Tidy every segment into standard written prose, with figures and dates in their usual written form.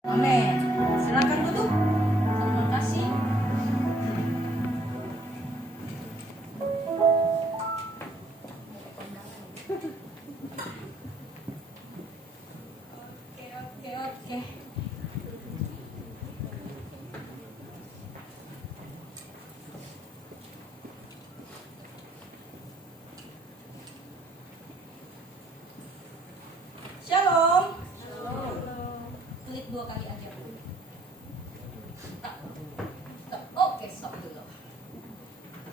Amin. Silakan duduk. Terima kasih. Oke. Shalom. Klik 2 kali aja. Oke, stop dulu.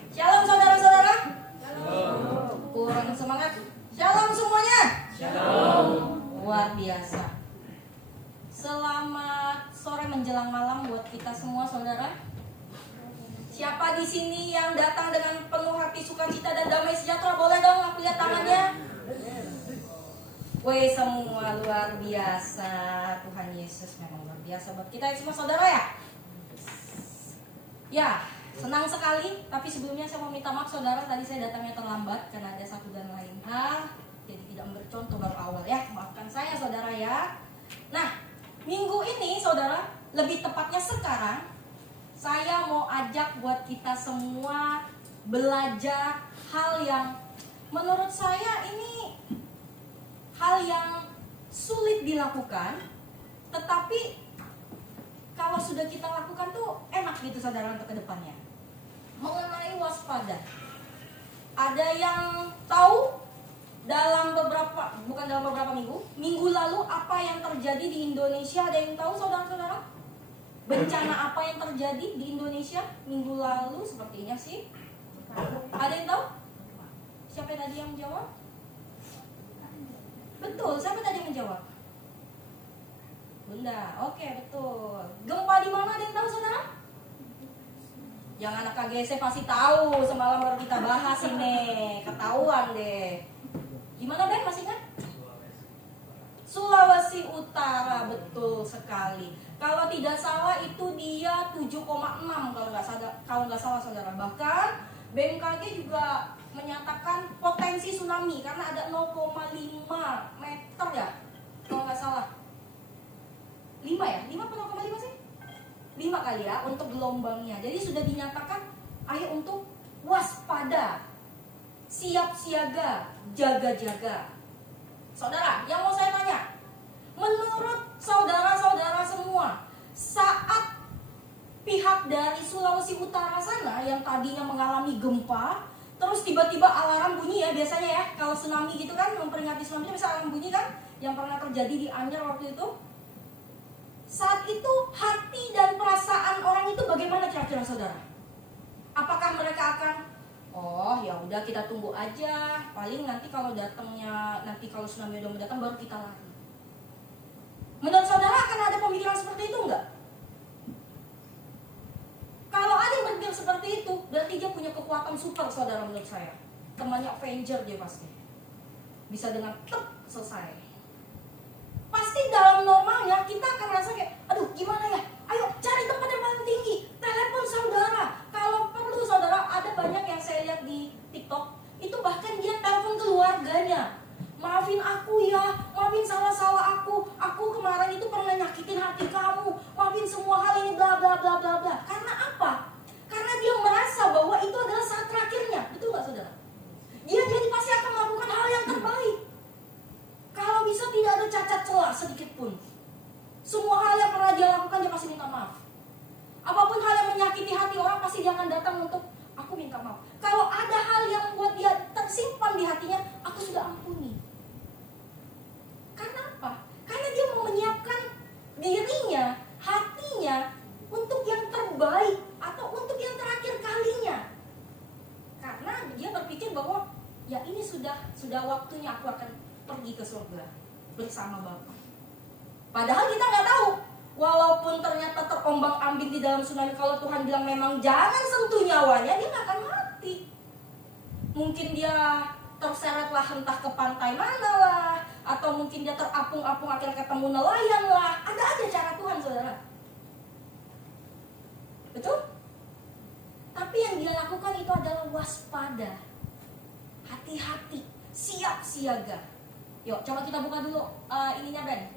Shalom saudara-saudara. Kurang semangat. Shalom semuanya. Luar biasa. Selamat sore menjelang malam buat kita semua saudara. Siapa di sini yang datang dengan penuh hati sukacita dan damai sejahtera? Boleh dong aku lihat tangannya. Woi semua luar biasa. Tuhan Yesus memang luar biasa buat kita semua saudara ya. Ya, senang sekali. Tapi sebelumnya saya mau minta maaf saudara, tadi saya datangnya terlambat karena ada satu dan lain hal. Jadi tidak bercontoh baru awal ya. Maafkan saya saudara ya. Nah, minggu ini saudara, lebih tepatnya sekarang, saya mau ajak buat kita semua belajar hal yang menurut saya ini hal yang sulit dilakukan, tetapi kalau sudah kita lakukan tuh enak gitu saudara untuk kedepannya. Mengenai waspada. Ada yang tahu bukan dalam beberapa minggu lalu apa yang terjadi di Indonesia? Ada yang tahu saudara-saudara? Bencana apa yang terjadi di Indonesia minggu lalu sepertinya sih? Ada yang tahu? Siapa tadi yang menjawab? Betul, siapa tadi yang menjawab? Bunda, oke betul. Gempa di mana ada yang tahu saudara? Yang anak KGC pasti tahu, semalam baru kita bahas ini. Ketahuan deh. Gimana Ben, masih ingat? Sulawesi Utara, betul sekali. Kalau tidak salah itu dia 7,6 kalau nggak salah saudara. Bahkan BMKG juga menyatakan potensi tsunami karena ada 0,5 meter ya, kalau nggak salah. 5 ya? 5 atau 0,5 sih? 5 kali ya untuk gelombangnya. Jadi sudah dinyatakan ayo untuk waspada, siap siaga, jaga-jaga. Saudara, yang mau saya tanya, menurut saudara-saudara semua, saat pihak dari Sulawesi Utara sana yang tadinya mengalami gempa, terus tiba-tiba alarm bunyi ya biasanya ya, kalau tsunami gitu kan, memperingati tsunami bisa alarm bunyi kan, yang pernah terjadi di Anyer waktu itu. Saat itu hati dan perasaan orang itu bagaimana kira-kira saudara? Apakah mereka akan, oh ya udah kita tunggu aja, paling nanti kalau tsunami udah datang baru kita lari. Menurut saudara akan ada pemikiran seperti itu enggak? Kalau ada yang berpikir seperti itu, berarti dia punya kekuatan super saudara menurut saya. Temannya Avenger dia pasti. Bisa dengan selesai. Pasti dalam normalnya kita akan merasa kayak, aduh gimana ya? Ayo cari tempat yang paling tinggi, telepon saudara. Kalau perlu saudara, ada banyak yang saya lihat di TikTok, itu bahkan dia telepon keluarganya. Maafin aku ya, maafin salah-salah aku kemarin itu pernah nyakitin hati kamu, maafin semua hal ini bla bla bla bla bla. Karena apa? Karena dia merasa bahwa itu adalah saat terakhirnya, betul gak saudara? Dia jadi pasti akan melakukan hal yang terbaik. Kalau bisa tidak ada cacat celah sedikit pun. Semua hal yang pernah dia lakukan dia pasti minta maaf. Apapun hal yang menyakiti hati orang pasti dia akan datang untuk aku minta maaf. Kalau ada hal yang membuat dia tersimpan di hatinya, aku sudah ampuni. Karena apa? Karena dia mau menyiapkan dirinya, hatinya untuk yang terbaik atau untuk yang terakhir kalinya. Karena dia berpikir bahwa ya ini sudah waktunya aku akan pergi ke surga bersama Bapa. Padahal kita nggak tahu. Walaupun ternyata terombang-ambing di dalam tsunami, kalau Tuhan bilang memang jangan sentuh nyawanya, dia nggak akan mati. Mungkin dia terseretlah entah ke pantai mana lah, atau mungkin dia terapung-apung akhirnya ketemu nelayan lah. Ada aja cara Tuhan saudara. Betul? Tapi yang dia lakukan itu adalah waspada, hati-hati, siap siaga. Yuk coba kita buka dulu ininya Ben.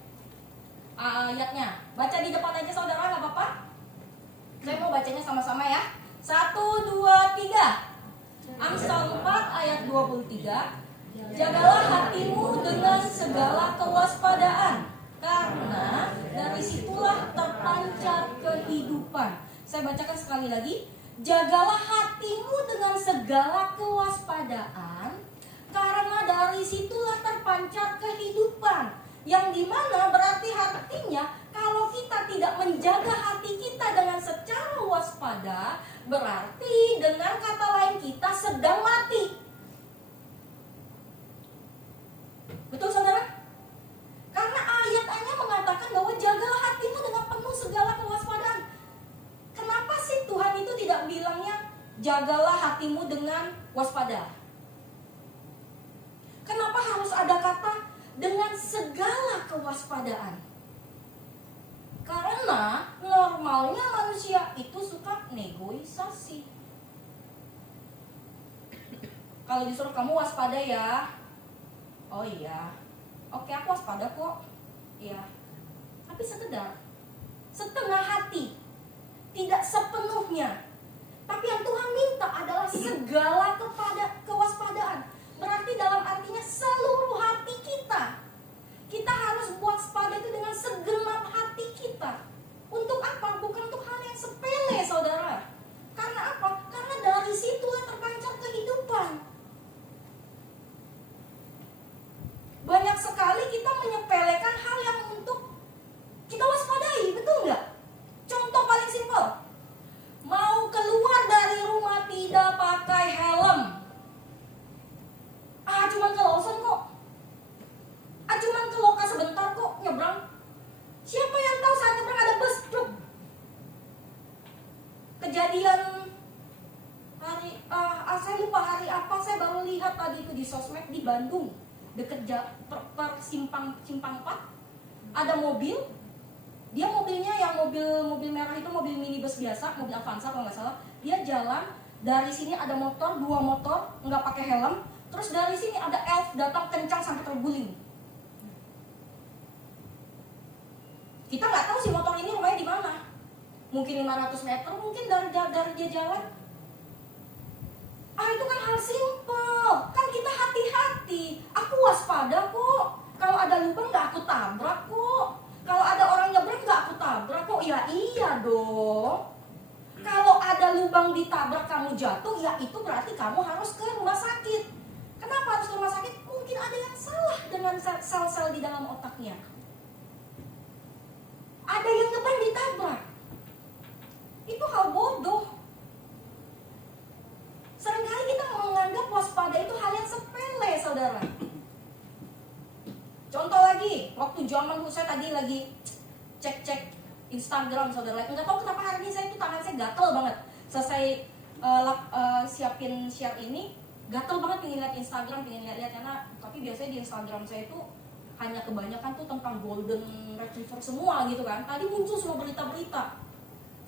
ayatnya. Baca di depan aja saudara, nggak apa-apa. Saya mau bacanya sama-sama ya. 1, 2, 3. Amsal 4 ayat 23. Jagalah hatimu dengan segala kewaspadaan, karena dari situlah terpancar kehidupan. Saya bacakan sekali lagi. Jagalah hatimu dengan segala kewaspadaan, karena dari situlah terpancar kehidupan. Yang dimana berarti artinya kalau kita tidak menjaga hati kita dengan secara waspada, berarti dengan kata lain kita sedang mati. Betul saudara? Karena ayat-ayatnya mengatakan bahwa jagalah hatimu dengan penuh segala kewaspadaan. Kenapa sih Tuhan itu tidak bilangnya jagalah hatimu dengan waspada? Kenapa harus ada kata dengan segala kewaspadaan? Karena normalnya manusia itu suka negosiasi. Kalau disuruh kamu waspada ya, oh iya, oke aku waspada kok, iya. Tapi sekedar, setengah hati, tidak sepenuhnya. Tapi yang Tuhan minta adalah segala kewaspadaan. Berarti dalam artinya seluruh hati kita. Kita harus waspada itu dengan segenap hati kita. Untuk apa? Bukan untuk hal yang sepele, saudara. Karena apa? Karena dari situlah terpancar kehidupan. Banyak sekali kita menyepelekan hal yang untuk kita waspadai, betul nggak? Contoh paling simpel, mau keluar dari rumah tidak pakai helm. Cuman ke Lawson kok. Cuman ke Loka sebentar kok nyebrang. Siapa yang tahu saat nyebrang ada bus truk? Kejadian hari, saya lupa hari apa, saya baru lihat tadi itu di sosmed di Bandung. Deket simpang 4 ada mobil, dia mobilnya yang mobil merah itu mobil minibus biasa, mobil Avanza kalau nggak salah. Dia jalan dari sini ada motor, 2 motor nggak pakai helm, terus dari sini ada elf datang kencang sampai terguling. Kita nggak tahu si motor ini rumahnya di mana, mungkin 500 meter, mungkin dari dia jalan. Itu kan hal simpel, kan kita hati-hati. Aku waspada kok. Kalau ada lubang nggak aku tabrak kok. Kalau ada orang nyebrang nggak aku tabrak kok. Ya iya dong. Kalau ada lubang ditabrak kamu jatuh, ya itu berarti kamu harus ke rumah sakit. Kenapa harus ke rumah sakit? Mungkin ada yang salah dengan sel-sel di dalam otaknya. Ada yang nyebrang ditabrak. Itu hal bodoh. Seringkali kita menganggap waspada itu hal yang sepele, saudara. Contoh lagi, waktu zaman saya tadi lagi cek Instagram, saudara. Nggak tahu kenapa hari ini saya itu tangan saya gatel banget. Selesai siapin share ini, gatel banget pengen lihat Instagram, pengen lihat karena tapi biasanya di Instagram saya itu hanya kebanyakan tuh tentang golden retriever semua gitu kan. Tadi muncul semua berita-berita.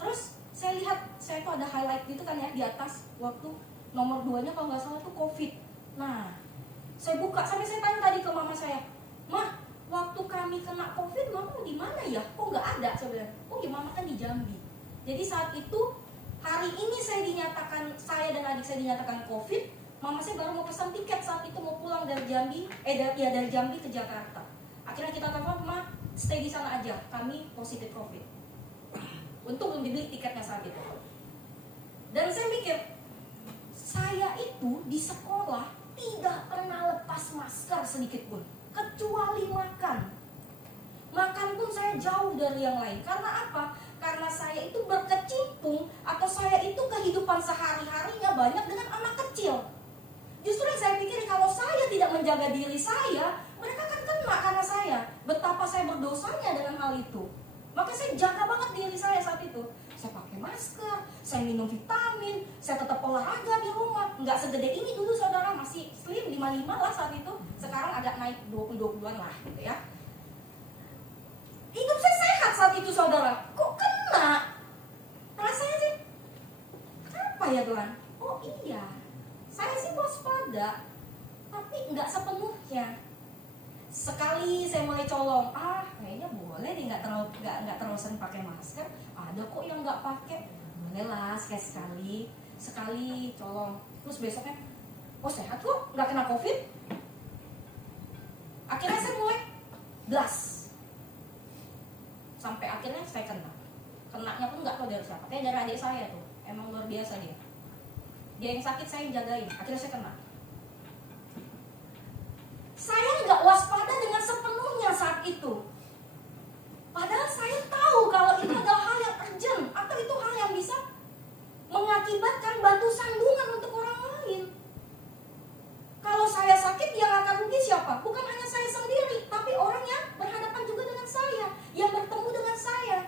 Terus saya lihat, saya tuh ada highlight gitu kan ya di atas waktu nomor 2-nya kalau nggak salah tuh COVID. Nah, saya buka sampai saya tanya tadi ke mama saya, "Mah, waktu kami kena COVID, mama di mana ya? Kok nggak ada?" Saya "Oh ya, mama kan di Jambi." Jadi saat itu hari ini saya dan adik saya dinyatakan COVID. Mama saya baru mau pesan tiket saat itu mau pulang dari Jambi, dari Jambi ke Jakarta. Akhirnya kita telepon, "Ma, stay di sana aja. Kami positif COVID." Untung belum dibeli tiketnya saat itu. Dan saya mikir, saya itu di sekolah tidak pernah lepas masker sedikit pun, kecuali makan. Makan pun saya jauh dari yang lain. Karena apa? Karena saya itu berkecimpung atau saya itu kehidupan sehari-harinya banyak dengan anak kecil. Justru yang saya pikir kalau saya tidak menjaga diri saya, mereka akan kena karena saya. Betapa saya berdosanya dengan hal itu. Maka saya jaga banget diri saya saat itu. Saya pakai masker, saya minum vitamin, saya tetap olahraga di rumah. Nggak segede ini dulu saudara, masih slim 55 lah saat itu. Sekarang agak naik 20-20an lah gitu ya. Hidup saya sehat saat itu saudara. Kok kena? Rasanya sih, apa ya Tuhan? Oh iya, saya sih waspada, tapi nggak sepenuhnya. Sekali saya mulai colong, kayaknya boleh katanya dia nggak terlalu sering pakai masker. Ada kok yang nggak pakai, boleh lah sekali colong. Terus besoknya, oh sehat kok, nggak kena COVID. Akhirnya saya mulai blast, sampai akhirnya saya kenanya pun nggak tahu dari siapa, kayak dari adik saya tuh, emang luar biasa dia yang sakit saya yang jagain, akhirnya saya kena. Saya nggak waspada dengan sepenuhnya saat itu, padahal saya tahu kalau itu adalah hal yang urgent atau itu hal yang bisa mengakibatkan batu sandungan untuk orang lain. Kalau saya sakit, yang akan rugi siapa? Bukan hanya saya sendiri, tapi orang yang berhadapan juga dengan saya, yang bertemu dengan saya.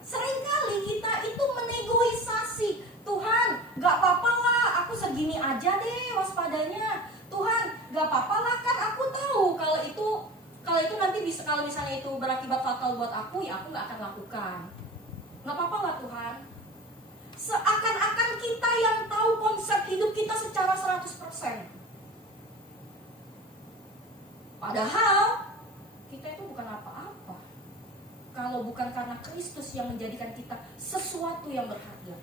Seringkali kita itu menegosiasi, Tuhan, gak apa-apa lah, aku segini aja deh waspadanya. Tuhan, gak apa-apa lah, kan aku tahu kalau itu nanti bisa, kalau misalnya itu berakibat fatal buat aku, ya aku gak akan lakukan. Gak apa-apa lah Tuhan. Seakan-akan kita yang tahu konsep hidup kita secara 100%. Padahal kita itu bukan apa-apa kalau bukan karena Kristus yang menjadikan kita sesuatu yang berharga.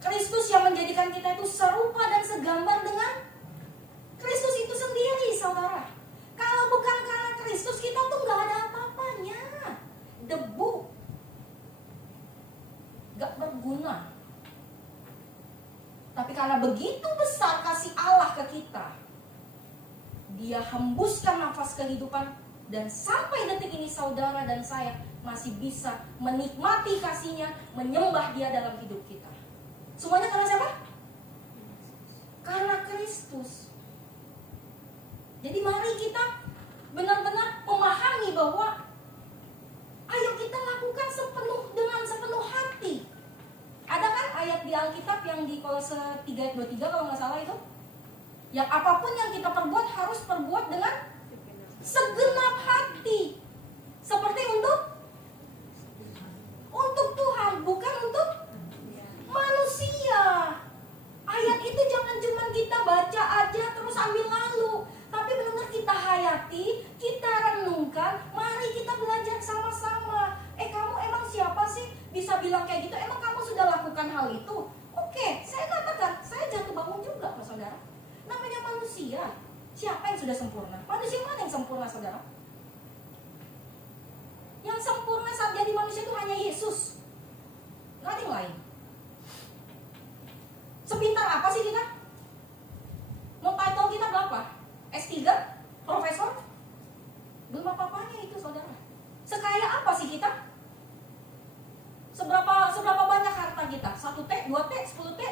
Kristus yang menjadikan kita itu serupa dan segambar dengan Kristus itu sendiri, saudara. Kalau bukan karena Kristus, kita tuh gak ada apa-apanya. Debu, gak berguna. Tapi karena begitu besar kasih Allah ke kita, Dia hembuskan nafas kehidupan, dan sampai detik ini saudara dan saya masih bisa menikmati kasih-Nya, menyembah Dia dalam hidup kita. Semuanya karena siapa? Karena Kristus. Jadi mari kita benar-benar memahami bahwa ayo kita lakukan dengan sepenuh hati. Ada kan ayat di Alkitab yang di Kolose 3:23 kalau nggak salah itu? Yang apapun yang kita perbuat harus perbuat dengan segenap hati. Seperti untuk Tuhan, bukan untuk manusia. Ayat itu jangan cuma kita baca aja terus ambil lalu, tapi benar-benar kita hayati, kita renungkan. Mari kita belajar sama-sama. Kamu emang siapa sih bisa bilang kayak gitu? Emang kamu sudah lakukan hal itu? Oke, saya katakan, saya jatuh bangun juga kok saudara. Namanya manusia. Siapa yang sudah sempurna? Manusia mana yang sempurna saudara? Yang sempurna saat jadi manusia itu hanya Yesus, nggak ada yang lain. Sepintar apa sih kita? Mau title kita berapa? S3? Profesor? Belum apa-apanya itu saudara. Sekaya apa sih kita? Seberapa banyak harta kita? 1T, 2T, 10T?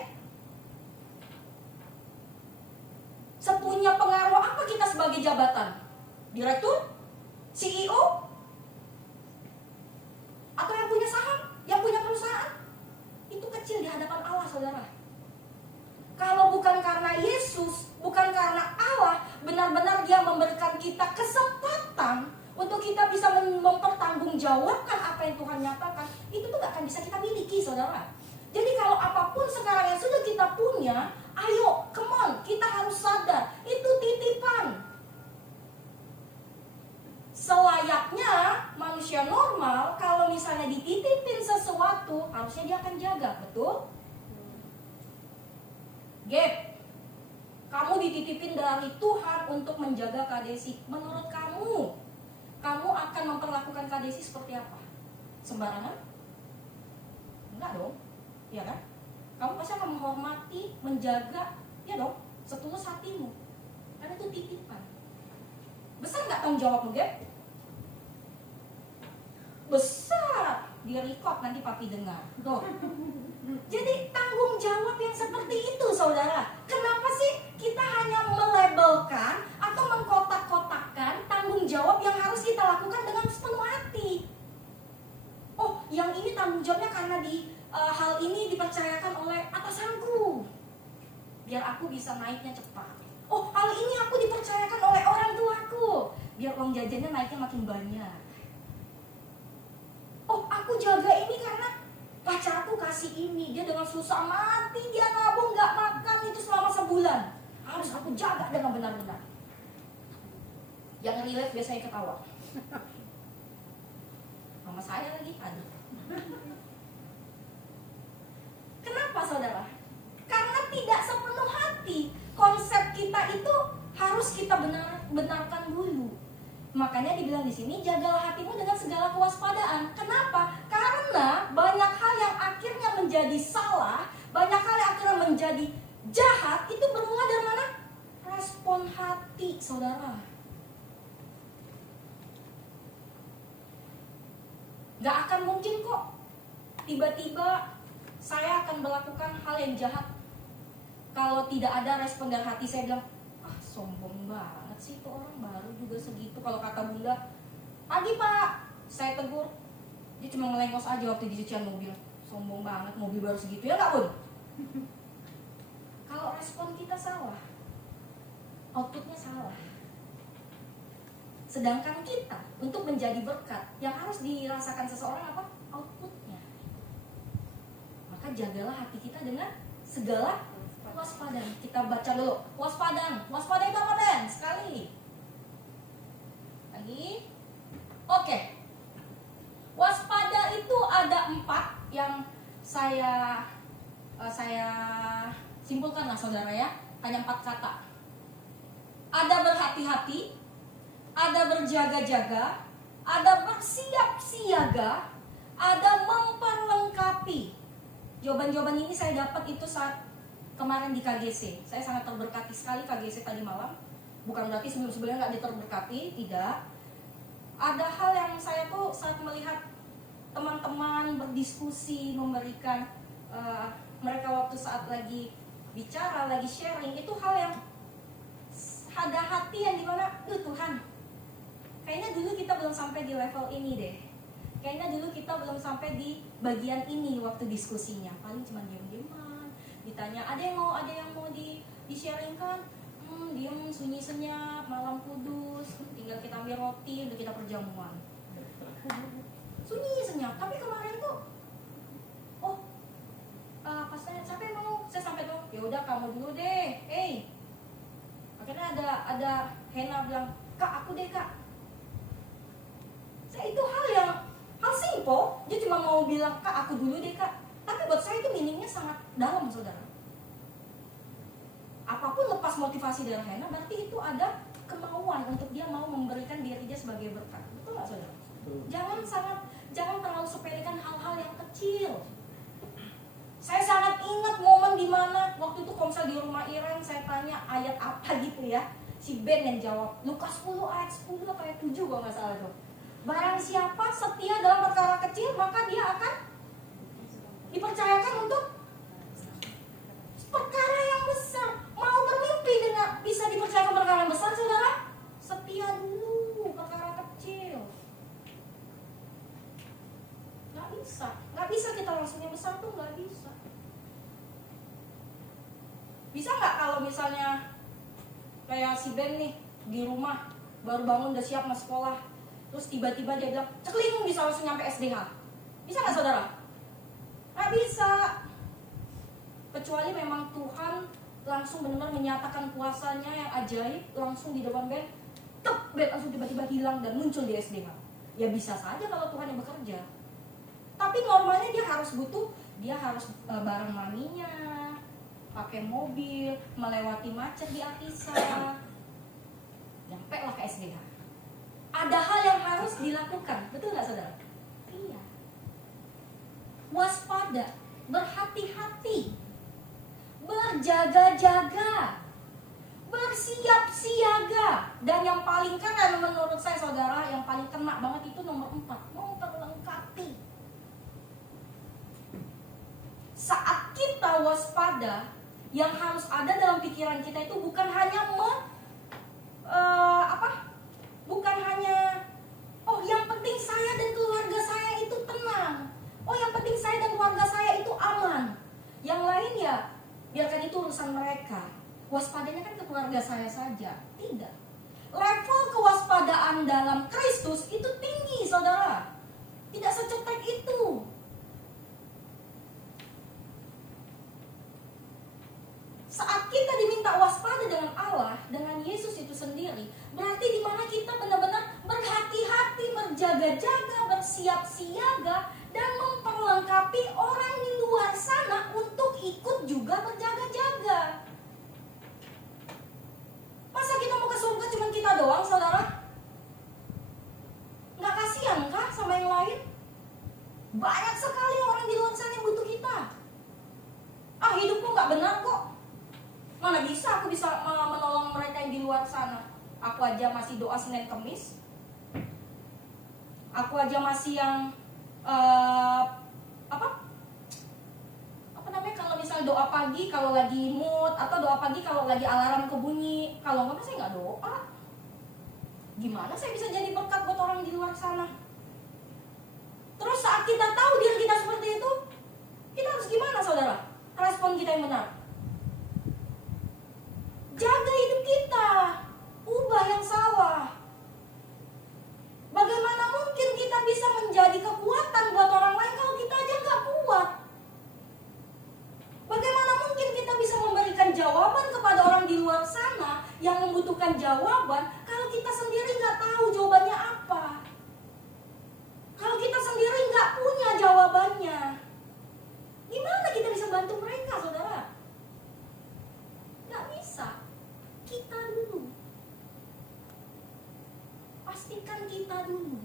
Sepunya pengaruh apa kita sebagai jabatan? Direktur? CEO? Atau yang punya saham? Yang punya perusahaan? Itu kecil di hadapan Allah saudara. Kalau bukan karena Yesus, bukan karena Allah, benar-benar Dia memberikan kita kesempatan untuk kita bisa mempertanggungjawabkan apa yang Tuhan nyatakan, itu tuh gak akan bisa kita miliki saudara. Jadi kalau apapun sekarang yang sudah kita punya, ayo, come on, kita harus sadar, itu titipan. Selayaknya manusia normal, kalau misalnya dititipin sesuatu, harusnya dia akan jaga, betul? Gap, kamu dititipin dari Tuhan untuk menjaga KDSI. Menurut kamu akan memperlakukan KDSI seperti apa? Sembarangan? Enggak dong, ya kan? Kamu pasti akan menghormati, menjaga, ya dong, setulus hatimu. Karena itu titipan. Besar nggak tanggung jawabmu, Gap? Besar. Dia record, nanti papi dengar. Tuh. Jadi tanggung jawab yang seperti itu saudara. Kenapa sih kita hanya melabelkan atau mengkotak-kotakkan tanggung jawab yang harus kita lakukan dengan sepenuh hati? Oh, yang ini tanggung jawabnya karena hal ini dipercayakan oleh atasanku, biar aku bisa naiknya cepat. Oh, hal ini aku dipercayakan oleh orang tuaku, biar uang jajannya naiknya makin banyak. Oh, aku jaga ini karena pacarku kasih ini, dia dengan susah mati dia nabung gak makan itu selama sebulan, harus aku jaga dengan benar-benar. Yang relate biasanya ketawa. Sama saya lagi, aduh. Kenapa saudara? Karena tidak sepenuh hati. Konsep kita itu harus kita benarkan dulu. Makanya dibilang di sini, jagalah hatimu dengan segala kewaspadaan. Kenapa? Karena banyak hal yang akhirnya menjadi salah, banyak hal yang akhirnya menjadi jahat, itu bermula dari mana? Respon hati, saudara. Gak akan mungkin kok tiba-tiba saya akan melakukan hal yang jahat kalau tidak ada respon dari hati. Saya bilang, sombong banget sih tuh orang, baru juga segitu. Kalau kata bunda, pagi pak, saya tegur, dia cuma ngelengos aja waktu di cucian mobil. Sombong banget, mobil baru segitu, ya gak bun? Kalau respon kita salah, outputnya salah. Sedangkan kita untuk menjadi berkat, yang harus dirasakan seseorang apa? Outputnya. Maka jagalah hati kita dengan segala waspadaan. Kita baca dulu. Waspadaan. Waspada itu apa, Ben? Sekali. Lagi. Oke. Waspada itu ada 4 yang saya simpulkan lah saudara ya. Hanya 4 kata. Ada berhati-hati, ada berjaga-jaga, ada bersiap siaga, ada memperlengkapi. Jawaban-jawaban ini saya dapat itu saat kemarin di KGC. Saya sangat terberkati sekali KGC tadi malam. Bukan berarti sebelum-sebelumnya nggak diterberkati, tidak. Ada hal yang saya tuh saat melihat teman-teman berdiskusi, memberikan mereka waktu saat lagi bicara, lagi sharing, itu hal yang ada hati yang dimana, Tuhan, kayaknya dulu kita belum sampai di level ini deh. Kayaknya dulu kita belum sampai di bagian ini waktu diskusinya. Paling cuma diam-diaman. Ditanya, ada yang mau di-sharingkan? Diam, sunyi senyap, malam kudus. Tinggal kita ambil roti, udah kita perjamuan. Sunyi senyap. Tapi kemarin tuh, pas saya sampai mau, saya sampai tuh, ya udah kamu dulu deh. Akhirnya ada Hena bilang, Kak aku deh Kak. Saya itu hal simple, dia cuma mau bilang Kak aku dulu deh Kak. Tapi buat saya itu meaningnya sangat dalam saudara. Apapun lepas motivasi dari Hena, berarti itu ada kemauan untuk dia mau memberikan diri dia sebagai berkat. Betul nggak saudara? Jangan terlalu sepelekan hal-hal yang kecil. Saya sangat ingat momen dimana waktu itu komsel di rumah Iren, saya tanya ayat apa gitu ya. Si Ben yang jawab, Lukas 10 ayat 10 atau ayat 7 kalau nggak salah tuh. Barang siapa setia dalam perkara kecil, maka dia akan dipercayakan untuk perkara yang besar. Mau bermimpi dengan bisa dipercayakan perkara yang besar, saudara? Setia dulu perkara kecil. Nggak bisa kita langsung yang besar tuh nggak bisa. Bisa nggak kalau misalnya kayak si Ben nih di rumah baru bangun udah siap masuk sekolah, terus tiba-tiba dia bilang cekling bisa langsung nyampe SDH. Bisa nggak saudara? Nggak bisa. Kecuali memang Tuhan langsung benar-benar menyatakan kuasanya yang ajaib langsung di depan Ben, Ben langsung tiba-tiba hilang dan muncul di SDH. Ya bisa saja kalau Tuhan yang bekerja. Tapi normalnya dia harus bareng maminya, pakai mobil, melewati macet di Atisa, nyampe lah ke SDH. Ada hal yang harus dilakukan, betul nggak saudara? Iya. Waspada, berhati-hati, berjaga-jaga, bersiap siaga, dan yang paling kena menurut saya saudara, yang paling kena banget itu nomor 4, memperlengkapi. Saat kita waspada, yang harus ada dalam pikiran kita itu bukan hanya bukan hanya yang penting saya dan keluarga saya itu tenang, yang penting saya dan keluarga saya itu aman, yang lain ya biarkan itu urusan mereka. Waspadanya kan ke keluarga saya saja. Tidak. Level kewaspadaan dalam Kristus itu tinggi saudara, tidak secetek itu. Saat kita diminta waspada dengan Allah, dengan Yesus itu sendiri, berarti di mana kita berjaga-jaga, bersiap siaga, dan memperlengkapi orang di luar sana untuk ikut juga berjaga-jaga. Masa kita mau ke surga cuma kita doang, saudara? Nggak kasihan kah sama yang lain? Banyak sekali orang di luar sana yang butuh kita. Ah, hidupku nggak benar kok. Mana bisa aku bisa menolong mereka yang di luar sana. Aku aja masih doa Senin Kemis. Aku aja masih yang apa namanya, kalau misalnya doa pagi kalau lagi mood, atau doa pagi kalau lagi alarm kebunyi. Kalau nggak, saya nggak doa. Gimana saya bisa jadi berkat buat orang di luar sana? Terus saat kita tahu diri kita seperti itu, kita harus gimana, saudara? Respon kita yang benar. Jaga hidup kita, ubah yang salah. Bagaimana mungkin kita bisa menjadi kekuatan buat orang lain kalau kita aja nggak kuat? Bagaimana mungkin kita bisa memberikan jawaban kepada orang di luar sana yang membutuhkan jawaban kalau kita sendiri nggak tahu jawabannya apa? Kalau kita sendiri nggak punya jawabannya, gimana kita bisa bantu mereka, saudara? Nggak bisa. Kita dulu. Pastikan kita dulu.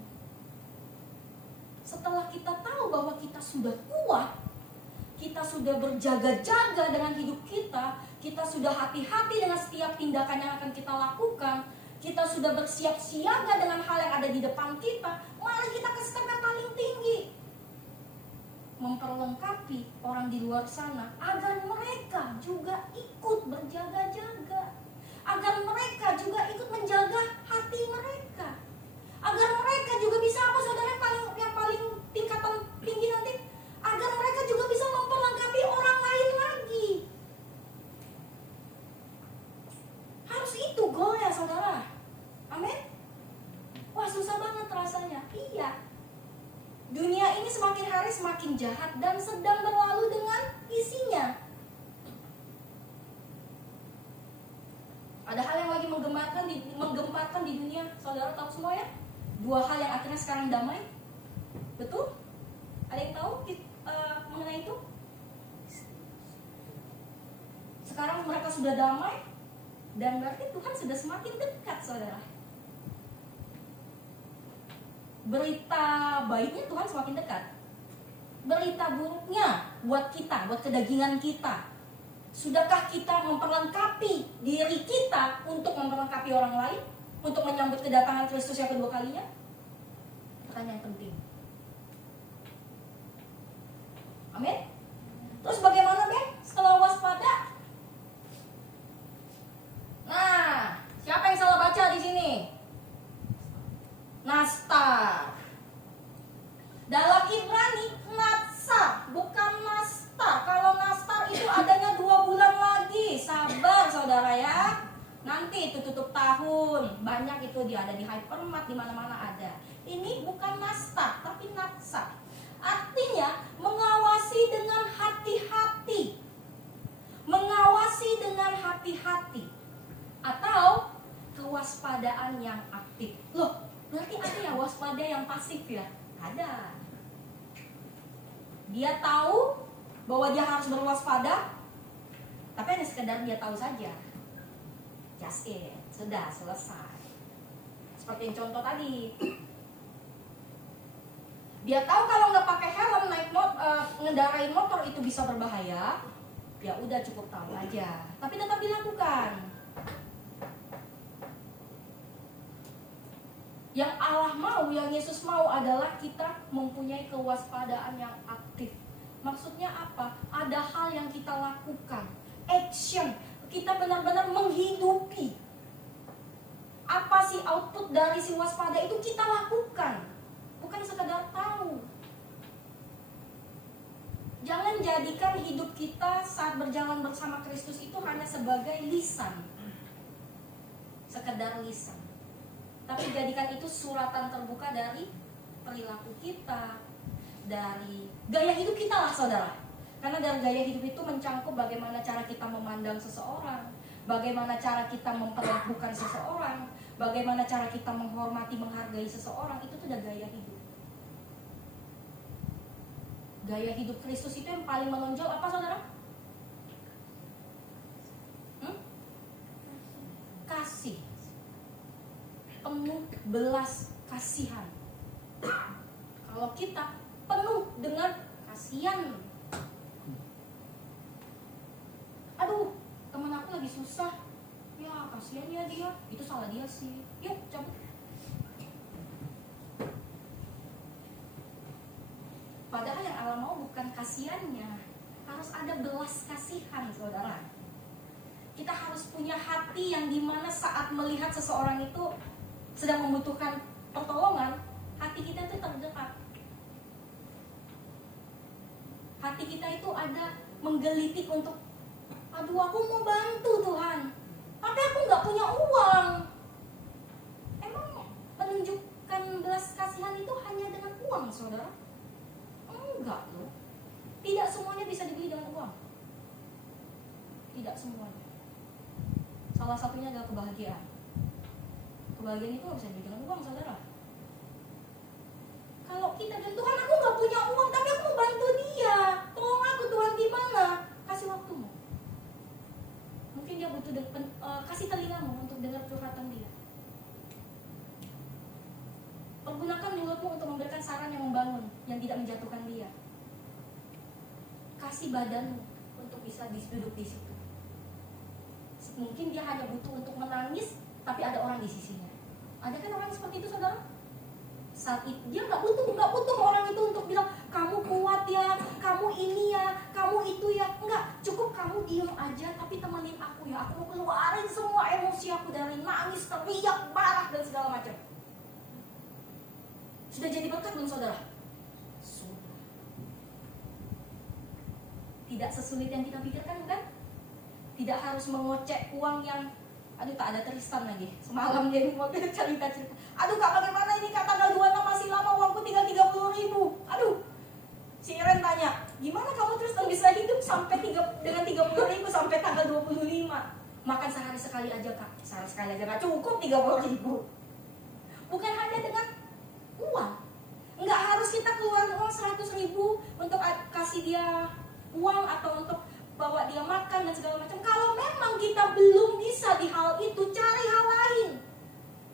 Setelah kita tahu bahwa kita sudah kuat, kita sudah berjaga-jaga dengan hidup kita sudah hati-hati dengan setiap tindakan yang akan kita lakukan, kita sudah bersiap siaga dengan hal yang ada di depan kita, mari kita ke step yang paling tinggi. Memperlengkapi orang di luar sana agar mereka juga ikut berjaga-jaga, agar mereka juga ikut menjaga hati mereka, agar mereka juga bisa apa, saudara, yang paling tingkatan tinggi nanti, agar mereka juga bisa memperlengkapi orang lain lagi. Harus itu goalnya, saudara. Amin. Wah, susah banget rasanya. Iya. Dunia ini semakin hari semakin jahat dan sedang berlalu dengan isinya. Ada hal yang lagi menggemparkan di dunia, saudara tahu semua ya? 2 hal yang akhirnya sekarang damai. Betul? Ada yang tahu mengenai itu? Sekarang mereka sudah damai, dan berarti Tuhan sudah semakin dekat, saudara. Berita baiknya Tuhan semakin dekat. Berita buruknya buat kita, buat kedagingan kita. Sudahkah kita memperlengkapi diri kita untuk memperlengkapi orang lain, untuk menyambut kedatangan Kristus yang kedua kalinya? Pertanyaan penting. Amin. Terus bagaimana, Ben? Setelah waspada? Nah, siapa yang salah baca di sini? Nastar. Dalam Ibrani, natsar, bukan nastar. Kalau nastar itu adanya 2 bulan lagi. Sabar, saudara ya. Nanti itu tutup tahun, banyak itu dia ada di hypermart, di mana-mana ada. Ini bukan nastar, tapi natsar. Artinya mengawasi dengan hati-hati. Mengawasi dengan hati-hati. Atau kewaspadaan yang aktif. Loh, berarti ada ya waspada yang pasif ya? Ada. Dia tahu bahwa dia harus berwaspada, tapi hanya sekedar dia tahu saja. Just it, sudah selesai. Seperti yang contoh tadi. Dia tahu kalau nggak pakai helm ngendarain motor itu bisa berbahaya. Ya udah, cukup tahu aja, tapi tetap dilakukan. Yang Allah mau, yang Yesus mau adalah kita mempunyai kewaspadaan yang aktif. Maksudnya apa? Ada hal yang kita lakukan, action. Kita benar-benar menghidupi. Apa sih output dari si waspada itu kita lakukan. Bukan sekedar tahu. Jangan jadikan hidup kita saat berjalan bersama Kristus itu hanya sebagai lisan. Sekedar lisan. Tapi jadikan itu suratan terbuka dari perilaku kita, dari gaya hidup kita lah, saudara. Karena dari gaya hidup itu mencangkup bagaimana cara kita memandang seseorang, bagaimana cara kita memperlakukan seseorang, bagaimana cara kita menghormati, menghargai seseorang. Itu tuh udah gaya hidup. Gaya hidup Kristus itu yang paling menonjol apa saudara? Kasih. Penuh belas kasihan. Kalau kita penuh dengan kasihan, aduh teman aku lagi susah, ya kasihan ya dia, itu salah dia sih, yuk cabut. Padahal yang Allah mau bukan kasihannya, harus ada belas kasihan saudara. Kita harus punya hati yang dimana saat melihat seseorang itu sedang membutuhkan pertolongan, hati kita itu tergerak. Hati kita itu ada menggelitik untuk, aduh aku mau bantu Tuhan, tapi aku gak punya uang. Emang menunjukkan belas kasihan itu hanya dengan uang saudara? Enggak loh. Tidak semuanya bisa dibeli dengan uang. Tidak semuanya. Salah satunya adalah kebahagiaan. Kebahagiaan itu gak bisa dibeli dengan uang saudara. Kalau kita bilang, Tuhan aku gak punya uang, tapi aku mau bantu dia, tolong aku Tuhan, gimana? Kasih waktumu. Mungkin dia butuh kasih telingamu untuk dengar curhatan dia. Pergunakan mulutmu untuk memberikan saran yang membangun, yang tidak menjatuhkan dia. Kasih badanmu untuk bisa duduk di situ. Mungkin dia hanya butuh untuk menangis, tapi ada orang di sisinya. Ada kan orang seperti itu saudara? Saat itu dia nggak butuh orang itu untuk bilang kamu kuat ya, kamu ini ya, kamu itu ya. Enggak, cukup kamu diem aja, tapi temenin aku ya. Aku mau keluarin semua emosi aku dari nangis, teriak, marah dan segala macam. Sudah jadi berkat belum saudara? Sudah. Tidak sesulit yang kita pikirkan kan? Tidak harus mengocek uang yang, aduh tak ada Tristan lagi. Semalam dia mau cerita. Aduh kak bagaimana ini, kak tanggal 26 masih lama, uangku tinggal 30.000. Aduh, si Iren tanya, gimana kamu Tristan bisa hidup sampai dengan 30.000 sampai tanggal 25? Makan sehari sekali aja kak, sehari sekali aja gak cukup 30.000. Bukan hanya dengan uang. Nggak harus kita keluar uang 100.000 untuk kasih dia uang atau untuk bawa dia makan dan segala macam. Kalau memang kita belum bisa di hal itu, cari hal lain.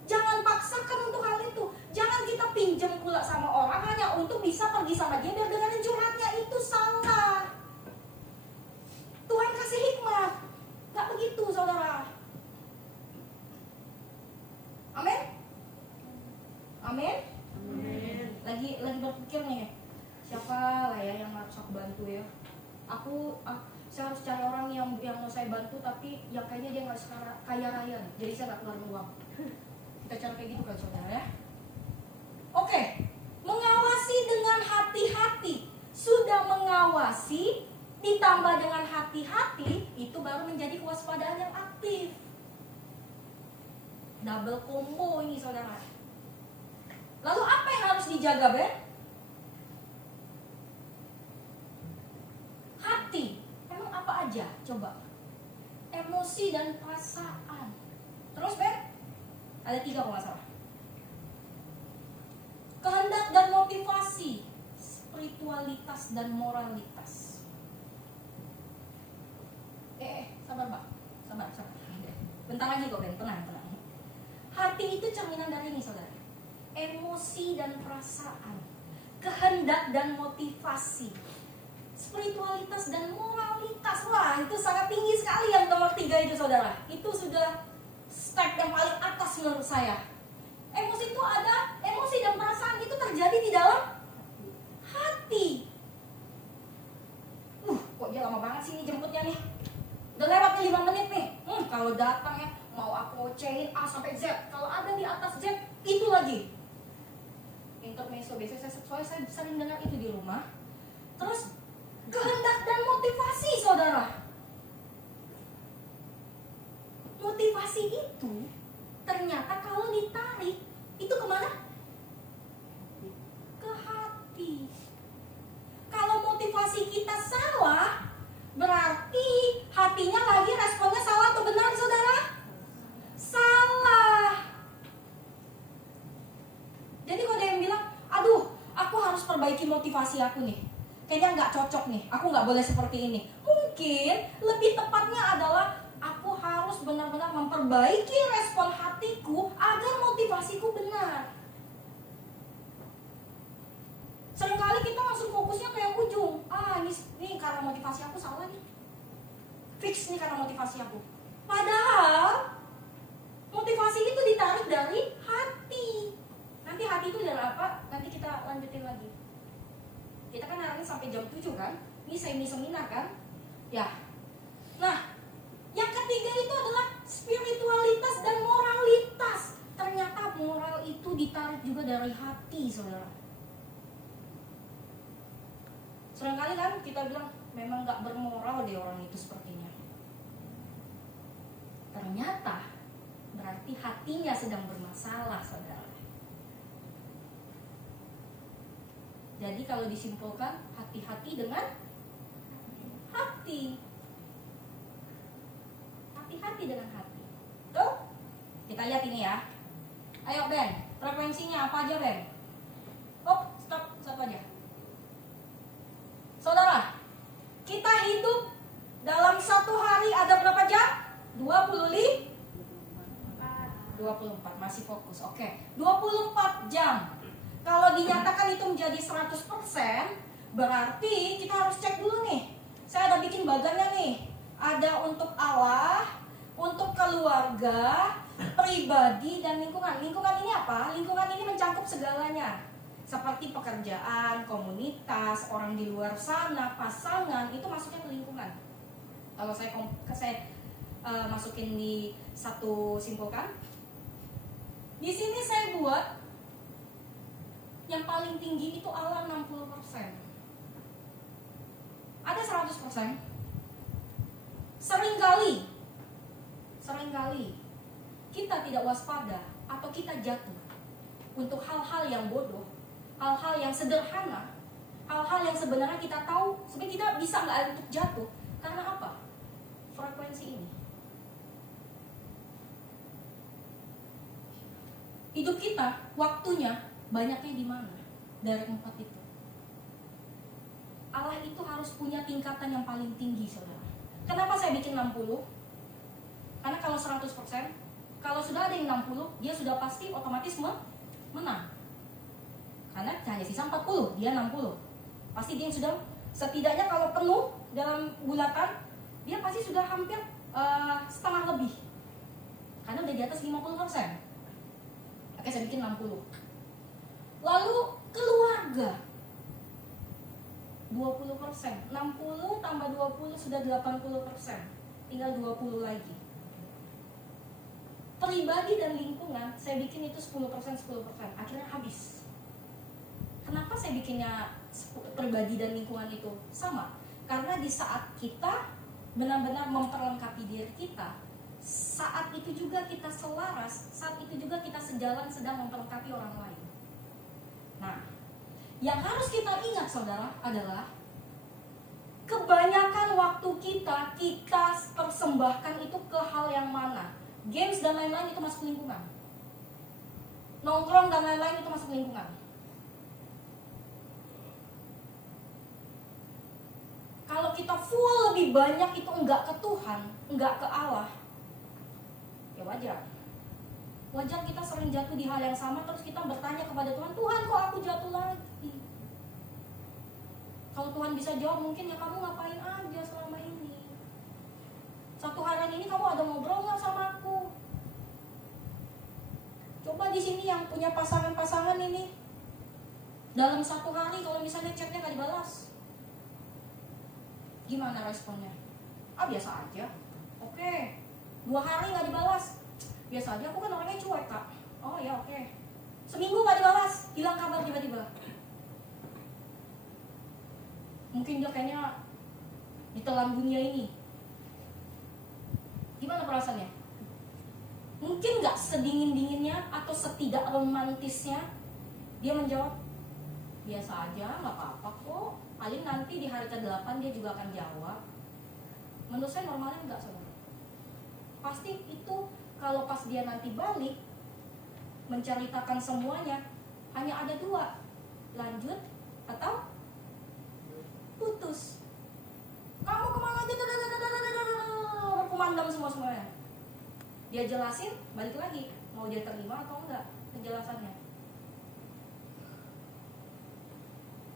Jangan paksakan untuk hal itu. Jangan kita pinjam pula sama orang hanya untuk bisa pergi sama dia biar dengerin curhatnya. Itu salah. Tuhan kasih hikmat. Nggak begitu saudara. Amin. Amin. Lagi berpikir nih, siapa lah ya yang harus aku bantu ya? Saya harus cari orang yang mau saya bantu, tapi yang kayaknya dia nggak kaya raya, jadi saya nggak keluarin uang. Kita cari kayak gitu kan saudara ya? Oke, mengawasi dengan hati-hati. Sudah mengawasi, ditambah dengan hati-hati, itu baru menjadi kewaspadaan yang aktif. Double combo ini saudara. Lalu apa yang harus dijaga, Ben? Hati. Emang apa aja? Coba. Emosi dan perasaan. Terus, Ben? Ada 3 kalau nggak salah. Kehendak dan motivasi. Spiritualitas dan moralitas. Sabar, Pak. Sabar. Bentar lagi kok, Ben. Tenang. Hati itu cerminan dari ini, saudara. Emosi dan perasaan, kehendak dan motivasi, spiritualitas dan moralitas. Wah, itu sangat tinggi sekali yang nomor 3 itu saudara. Itu sudah step yang paling atas menurut saya. Emosi itu ada, emosi dan perasaan itu terjadi di dalam hati. Kok dia lama banget sih ini jemputnya nih. Udah lewat nih 5 menit nih. Kalau datang ya mau aku ocehin A sampai Z. Kalau ada di atas Z, itu lagi. Intermezzo, biasanya saya sering dengar itu di rumah. Terus kehendak dan motivasi saudara. Motivasi itu ternyata kalau ditarik itu kemana? Ke hati. Kalau motivasi kita salah, berarti hatinya lagi responnya salah atau benar saudara? Salah. Jadi kalau ada yang bilang, aduh aku harus perbaiki motivasi aku nih, kayaknya nggak cocok nih, aku nggak boleh seperti ini. Mungkin lebih tepatnya adalah aku harus benar-benar memperbaiki respon hatiku agar motivasiku benar. Seringkali kita langsung fokusnya ke yang ujung. Ini karena motivasi aku salah nih. Fix nih karena motivasi aku. Padahal motivasi itu ditarik dari hati. Nanti hati itu dari apa? Nanti kita lanjutin lagi. Kita kan hari ini sampai jam 7 kan? Ini seminar kan? Ya. Nah, yang ketiga itu adalah spiritualitas dan moralitas. Ternyata moral itu ditarik juga dari hati, saudara. Seringkali kan kita bilang memang gak bermoral deh orang itu sepertinya. Ternyata berarti hatinya sedang bermasalah, saudara. Jadi kalau disimpulkan, hati-hati dengan hati. Hati-hati dengan hati. Tuh, kita lihat ini ya. Ayo Ben, frekuensinya apa aja Ben? Oh, stop, satu aja. Saudara, kita hidup dalam satu hari ada berapa jam? 24, masih fokus. Oke, 24 jam. Kalau dinyatakan itu menjadi 100%, berarti kita harus cek dulu nih. Saya ada bikin bagannya nih. Ada untuk Allah, untuk keluarga, pribadi, dan lingkungan. Lingkungan ini apa? Lingkungan ini mencakup segalanya. Seperti pekerjaan, komunitas, orang di luar sana, pasangan, itu masuknya ke lingkungan. Kalau saya masukin di satu simpulkan, di sini saya buat yang paling tinggi itu Allah 60%. Ada 100%. Seringkali kita tidak waspada atau kita jatuh untuk hal-hal yang bodoh, hal-hal yang sederhana, hal-hal yang sebenarnya kita tahu sebenarnya kita bisa nggak untuk jatuh. Karena apa? Frekuensi ini. Hidup kita, waktunya banyaknya di mana? Dari 4 itu. Allah itu harus punya tingkatan yang paling tinggi, saudara. Kenapa saya bikin 60? Karena kalau 100%, kalau sudah ada yang 60, dia sudah pasti otomatis menang. Karena hanya sisa 40, dia 60. Pasti dia sudah, setidaknya kalau penuh dalam bulatan, dia pasti sudah hampir setengah lebih. Karena udah di atas 50%. Oke, saya bikin 60. Lalu keluarga 20%. 60 tambah 20 sudah 80%. Tinggal 20 lagi. Pribadi dan lingkungan saya bikin itu 10%. Akhirnya habis. Kenapa saya bikinnya pribadi dan lingkungan itu sama? Karena di saat kita benar-benar memperlengkapi diri kita, saat itu juga kita selaras, saat itu juga kita sejalan sedang memperlengkapi orang lain. Nah, yang harus kita ingat, saudara, adalah kebanyakan waktu kita persembahkan itu ke hal yang mana? Games dan lain-lain itu masuk lingkungan. Nongkrong dan lain-lain itu masuk lingkungan. Kalau kita full lebih banyak itu enggak ke Tuhan, enggak ke Allah, ya wajar kita sering jatuh di hal yang sama. Terus kita bertanya kepada Tuhan, Tuhan kok aku jatuh lagi? Kalau Tuhan bisa jawab, mungkin ya kamu ngapain aja selama ini? Satu hari ini kamu ada ngobrol nggak sama aku? Coba di sini yang punya pasangan-pasangan ini, dalam satu hari kalau misalnya chatnya nggak dibalas, gimana responnya? Biasa aja. Oke. 2 hari nggak dibalas, biasa aja, aku kan orangnya cuek kak. Oh ya oke. Seminggu nggak dibalas, hilang kabar tiba-tiba. Mungkin dia kayaknya ditelan dunia ini. Gimana perasaannya? Mungkin nggak sedingin-dinginnya atau setidak romantisnya dia menjawab, biasa aja, nggak apa-apa kok. Paling nanti di hari ke-8 dia juga akan jawab. Menurut saya normalnya enggak, saudara. Pasti itu kalau pas dia nanti balik menceritakan semuanya, hanya ada 2, lanjut atau Dia jelasin, balik lagi, mau dia terima atau enggak penjelasannya.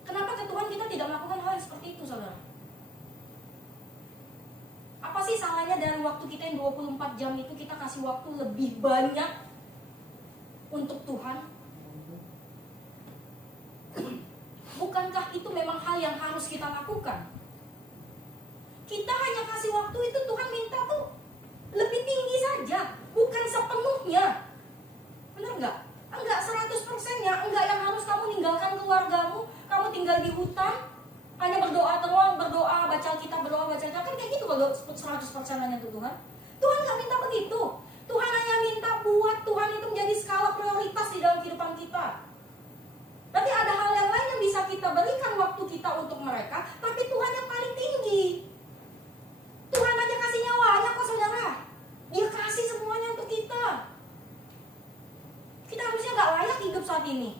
Kenapa ke Tuhan kita tidak melakukan hal yang seperti itu, saudara? Apa sih salahnya dari waktu kita yang 24 jam itu kita kasih waktu lebih banyak untuk Tuhan? Bukankah itu memang hal yang harus kita lakukan? Kita hanya kasih waktu itu, Tuhan minta tuh lebih tinggi saja, bukan sepenuhnya. Benar nggak? Enggak 100%-nya, enggak yang harus kamu ninggalkan keluargamu, kamu tinggal di hutan, hanya berdoa doang, berdoa, baca Alkitab, berdoa, baca Alkitab, kan kayak gitu kalau 100% hanya untuk Tuhan. Tuhan nggak minta begitu. Tuhan hanya minta buat Tuhan itu menjadi skala prioritas di dalam kehidupan kita. Tapi ada hal yang lain yang bisa kita berikan waktu kita untuk mereka, tapi Tuhan yang paling tinggi. Tuhan aja kasih nyawanya kok, saudara. Dia kasih semuanya untuk kita. Kita harusnya nggak layak hidup saat ini.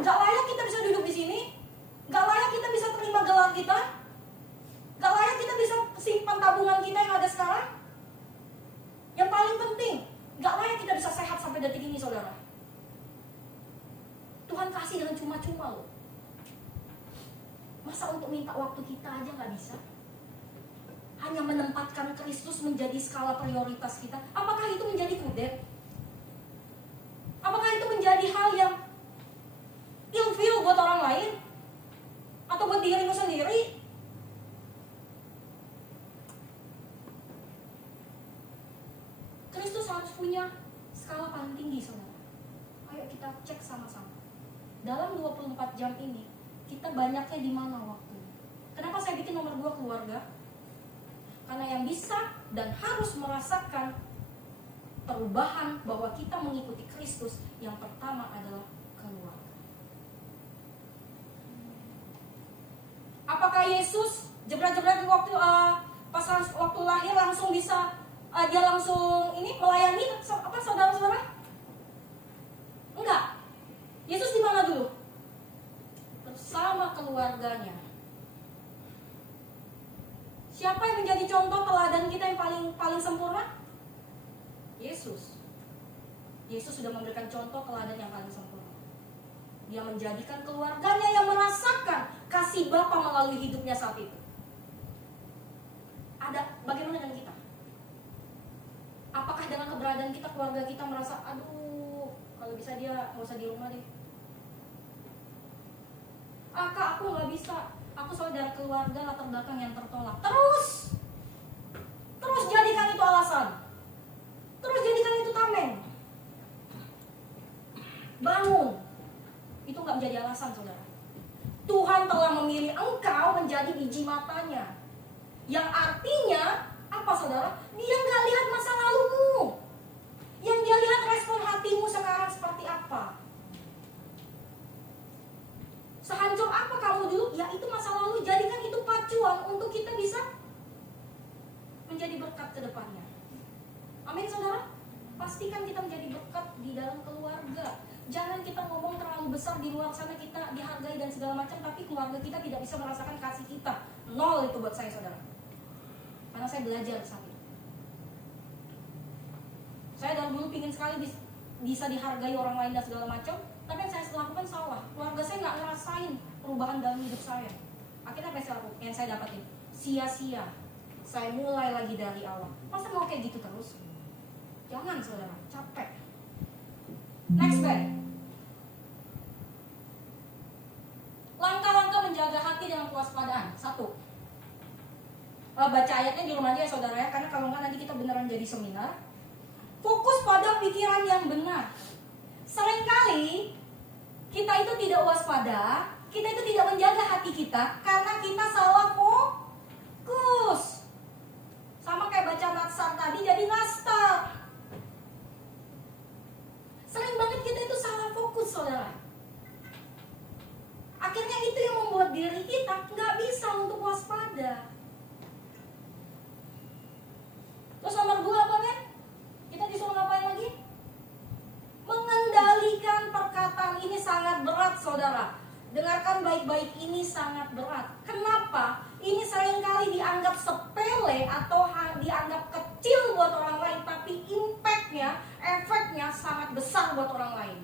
Nggak layak kita bisa duduk di sini. Nggak layak kita bisa terima gelar kita. Nggak layak kita bisa simpan tabungan kita yang ada sekarang. Yang paling penting, nggak layak kita bisa sehat sampai detik ini, saudara. Tuhan kasih dengan cuma-cuma loh. Masa untuk minta waktu kita aja nggak bisa? Hanya menempatkan Kristus menjadi skala prioritas kita. Apakah itu menjadi kudet? Apakah itu menjadi hal yang ilfil buat orang lain? Atau buat dirimu sendiri? Kristus harus punya skala paling tinggi, saudara. Ayo kita cek sama-sama. Dalam 24 jam ini, kita banyaknya di mana waktunya? Kenapa saya bikin nomor 2 keluarga? Karena yang bisa dan harus merasakan perubahan bahwa kita mengikuti Kristus, yang pertama adalah keluarga. Apakah Yesus jebret-jebret pas waktu lahir langsung bisa dia langsung ini melayani saudara-saudara? Enggak. Yesus di mana dulu? Bersama keluarganya. Siapa yang menjadi contoh teladan kita yang paling sempurna? Yesus. Yesus sudah memberikan contoh teladan yang paling sempurna. Dia menjadikan keluarganya yang merasakan kasih Bapa melalui hidupnya saat itu. Bagaimana dengan kita? Apakah dengan keberadaan kita, keluarga kita merasa, aduh, kalau bisa dia nggak usah di rumah deh. Kak, aku nggak bisa. Aku soal dari keluarga latar belakang yang tertolak. Terus jadikan itu alasan. Terus jadikan itu tameng. Bangun. Itu nggak menjadi alasan, saudara. Tuhan telah memilih engkau menjadi biji matanya. Yang artinya apa, saudara? Dia nggak lihat masa lalumu. Yang dia lihat respon hatimu sekarang seperti apa. Sehancur apa kamu dulu? Ya itu masa lalu. Jadikan itu pacuan untuk kita bisa menjadi berkat ke depannya. Amin, saudara. Pastikan kita menjadi berkat di dalam keluarga. Jangan kita ngomong terlalu besar di luar sana kita dihargai dan segala macam, tapi keluarga kita tidak bisa merasakan kasih kita. Nol itu buat saya, saudara. Karena saya belajar saat itu. Saya dari dulu pingin sekali bisa dihargai orang lain dan segala macam, tapi yang saya lakukan salah. Keluarga saya nggak ngerasain perubahan dalam hidup saya. Akhirnya apa yang saya lakukan? Yang saya dapatin sia-sia. Saya mulai lagi dari awal. Masa mau kayak gitu terus? Jangan, saudara, capek. Next back. Langkah-langkah menjaga hati dengan kewaspadaan. 1. Baca ayatnya di rumah aja ya, saudara ya, karena kalau nggak nanti kita beneran jadi seminar. Fokus pada pikiran yang benar. Seringkali kita itu tidak waspada, kita itu tidak menjaga hati kita karena kita salah fokus. Sama kayak baca Natsar tadi jadi nastar. Sering banget kita itu salah fokus, saudara. Akhirnya itu yang membuat diri kita nggak bisa untuk waspada. Terus nomor 2 apa, Ben? Kita disuruh ngapain lagi? Mengendalikan perkataan ini sangat berat, saudara. Dengarkan baik-baik, ini sangat berat. Kenapa? Ini seringkali dianggap sepele atau dianggap kecil kecil buat orang lain, tapi impact-nya, efeknya sangat besar buat orang lain.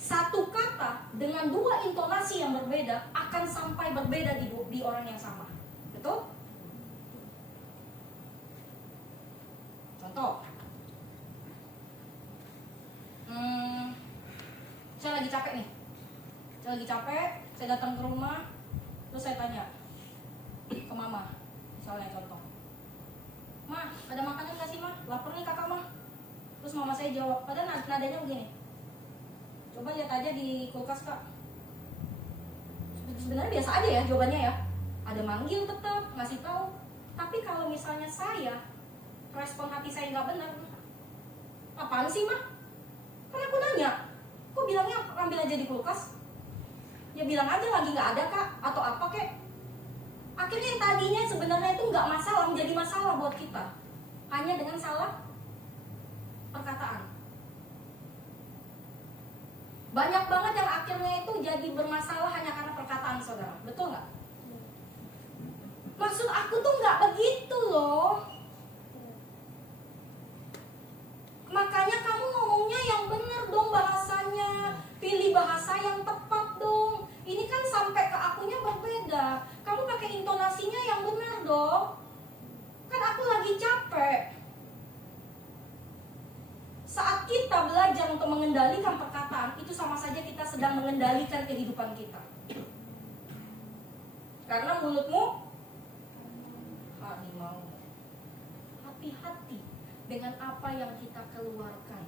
Satu kata dengan dua intonasi yang berbeda akan sampai berbeda di orang yang sama. Betul? Contoh, saya lagi capek nih. Saya datang ke rumah, terus saya tanya ke mama, misalnya contoh, "Ma, ada makanan gak sih, Ma? Lapar nih kakak, Ma." Terus mama saya jawab, padahal nadanya begini, "Coba lihat aja di kulkas, Kak." Sebenarnya biasa aja ya jawabannya ya. Ada manggil tetap, ngasih tahu. Tapi kalau misalnya saya respon hati saya nggak benar, "Apaan sih, Ma? Kan aku nanya, kok bilangnya ambil aja di kulkas?" Ya bilang aja lagi nggak ada, Kak, atau apa kek. Akhirnya yang tadinya sebenarnya itu nggak masalah menjadi masalah buat kita hanya dengan salah perkataan. Banyak banget yang akhirnya itu jadi bermasalah hanya karena perkataan, saudara. Betul nggak? Maksud aku tuh nggak begitu loh. Makanya kamu ngomongnya yang benar dong bahasanya. Pilih bahasa yang tepat dong. Ini kan sampai ke akunya berbeda. Kamu pakai intonasinya yang benar dong. Kan aku lagi capek. Saat kita belajar untuk mengendalikan perkataan, itu sama saja kita sedang mengendalikan kehidupan kita. Karena mulutmu harimau. Hati-hati dengan apa yang kita keluarkan.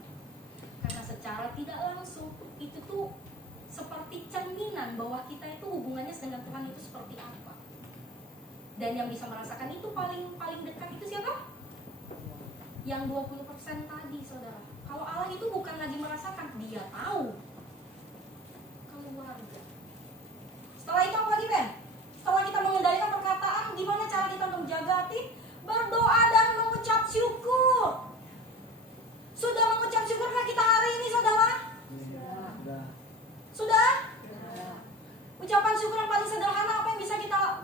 Karena secara tidak langsung itu tuh seperti cerminan bahwa kita itu hubungannya dengan Tuhan itu seperti apa. Dan yang bisa merasakan itu paling dekat itu siapa? Yang 20% tadi, saudara. Kalau Allah itu bukan lagi merasakan, dia tahu. Keluarga. Setelah itu apa lagi, Ben? Setelah kita mengendalikan perkataan, gimana cara kita untuk menjaga hati? Berdoa dan mengucap syukur. Sudah mengucap syukurkah kita hari ini, saudara? Sudah? Ucapan syukur yang paling sederhana apa yang bisa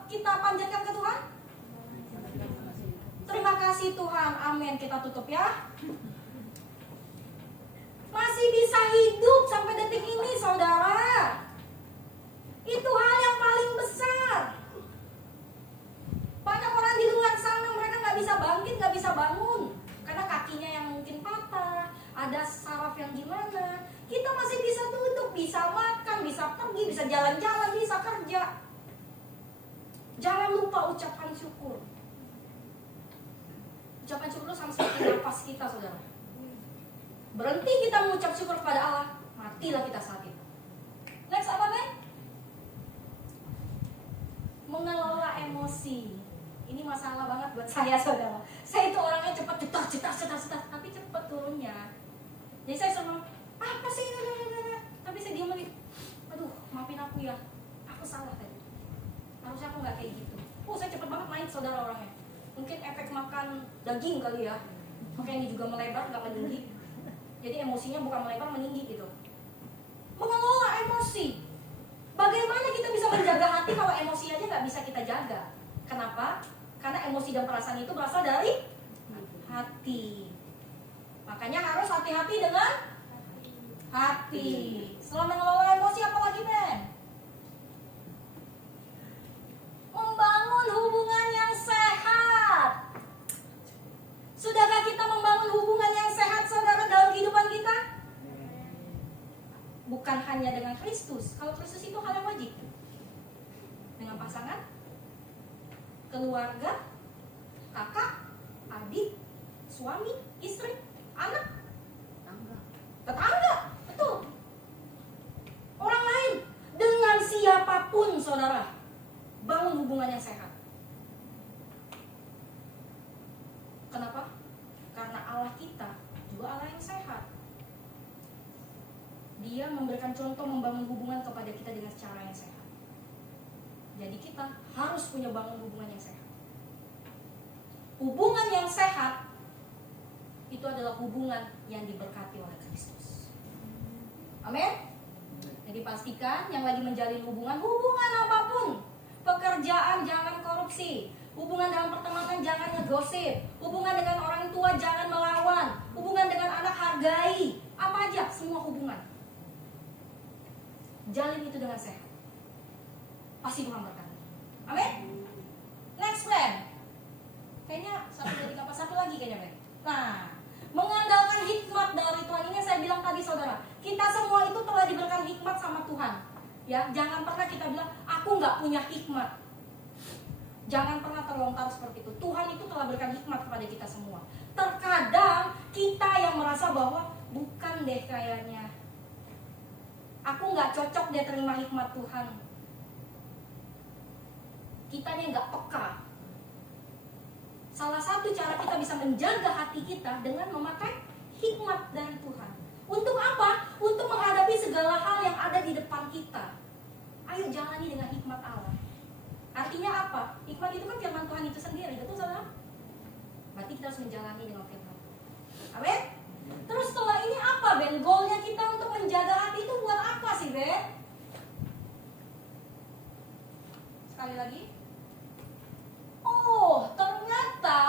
kita panjatkan ke Tuhan? Terima kasih Tuhan, amin. Kita tutup ya. Masih bisa hidup sampai detik ini, saudara. Itu hal yang paling besar. Banyak orang di luar sana, mereka gak bisa bangkit, gak bisa bangun karena kakinya yang mungkin patah, ada saraf yang gimana. Kita masih bisa duduk, bisa makan, bisa pergi, bisa jalan-jalan, bisa kerja. Jangan lupa ucapan syukur. Ucapan syukur sama seperti nafas kita, saudara. Berhenti kita mengucap syukur kepada Allah, matilah kita saat itu. Next apa, Ben? Mengelola emosi. Ini masalah banget buat saya, saudara. Saya itu orangnya cepat cetas, tapi cepat turunnya. Jadi saya selalu, apa sih? Tapi saya diam lagi. Aduh, maafin aku ya. Aku salah tadi. Harusnya aku nggak kayak gitu. Saya cepet banget naik, saudara, orangnya. Mungkin efek makan daging kali ya. Makanya ini juga melebar, nggak meninggi. Jadi emosinya bukan melebar, meninggi gitu. Mengelola emosi. Bagaimana kita bisa menjaga hati kalau emosi aja nggak bisa kita jaga? Kenapa? Karena emosi dan perasaan itu berasal dari hati. Makanya harus hati-hati dengan hati. Setelah mengelola emosi, apa lagi, Ben? Membangun hubungan yang sehat. Sudahkah kita membangun hubungan yang sehat, saudara, dalam kehidupan kita? Bukan hanya dengan Kristus. Kalau Kristus itu hal yang wajib. Dengan pasangan, keluarga, kakak, adik, suami, istri, anak, tetangga, betul. Orang lain, dengan siapapun, saudara, bangun hubungan yang sehat. Kenapa? Karena Allah kita juga Allah yang sehat. Dia memberikan contoh membangun hubungan kepada kita dengan cara yang sehat. Jadi kita harus punya bangun hubungan yang sehat. Hubungan yang sehat itu adalah hubungan yang diberkati oleh Kristus. Amin. Jadi pastikan yang lagi menjalin hubungan apapun, pekerjaan jangan korupsi, Hubungan dalam pertemanan jangan ngegosip. Hubungan dengan orang tua jangan melawan. Hubungan dengan anak hargai. Apa aja, semua hubungan. Jalin itu dengan sehat. Pasti Tuhan berkati. Amin. Next friend. Kayaknya satu lagi kayaknya, Ben. Nah, mengandalkan hikmat dari Tuhan, ini yang saya bilang tadi saudara. Kita semua itu telah diberikan hikmat sama Tuhan. Ya, jangan pernah kita bilang aku nggak punya hikmat. Jangan pernah terlontar seperti itu. Tuhan itu telah berikan hikmat kepada kita semua. Terkadang kita yang merasa bahwa bukan deh kayaknya, aku nggak cocok dia terima hikmat Tuhan. Kitanya nggak peka. Salah satu cara kita bisa menjaga hati kita dengan memakai hikmat dari Tuhan. Untuk apa? Untuk menghadapi segala hal yang ada di depan kita. Ayo jalani dengan hikmat Allah. Artinya apa? Hikmat itu kan firman Tuhan itu sendiri, betul saudara? Berarti kita harus menjalani dengan firman Tuhan. Amin? Terus setelah ini apa, Ben? Goalnya kita untuk menjaga hati itu buat apa sih, Ben? Sekali lagi. Oh, ternyata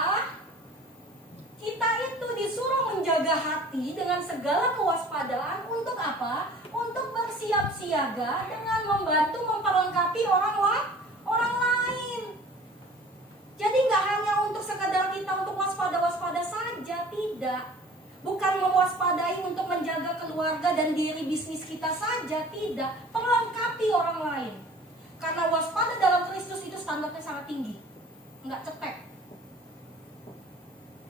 kita itu disuruh menjaga hati dengan segala kewaspadaan untuk apa? Untuk bersiap siaga dengan membantu memperlengkapi orang lain. Jadi nggak hanya untuk sekadar kita untuk waspada saja, tidak. Bukan mewaspadai untuk menjaga keluarga dan diri bisnis kita saja, tidak. Perlengkapi orang lain. Karena waspada dalam Kristus itu standarnya sangat tinggi, nggak cetek.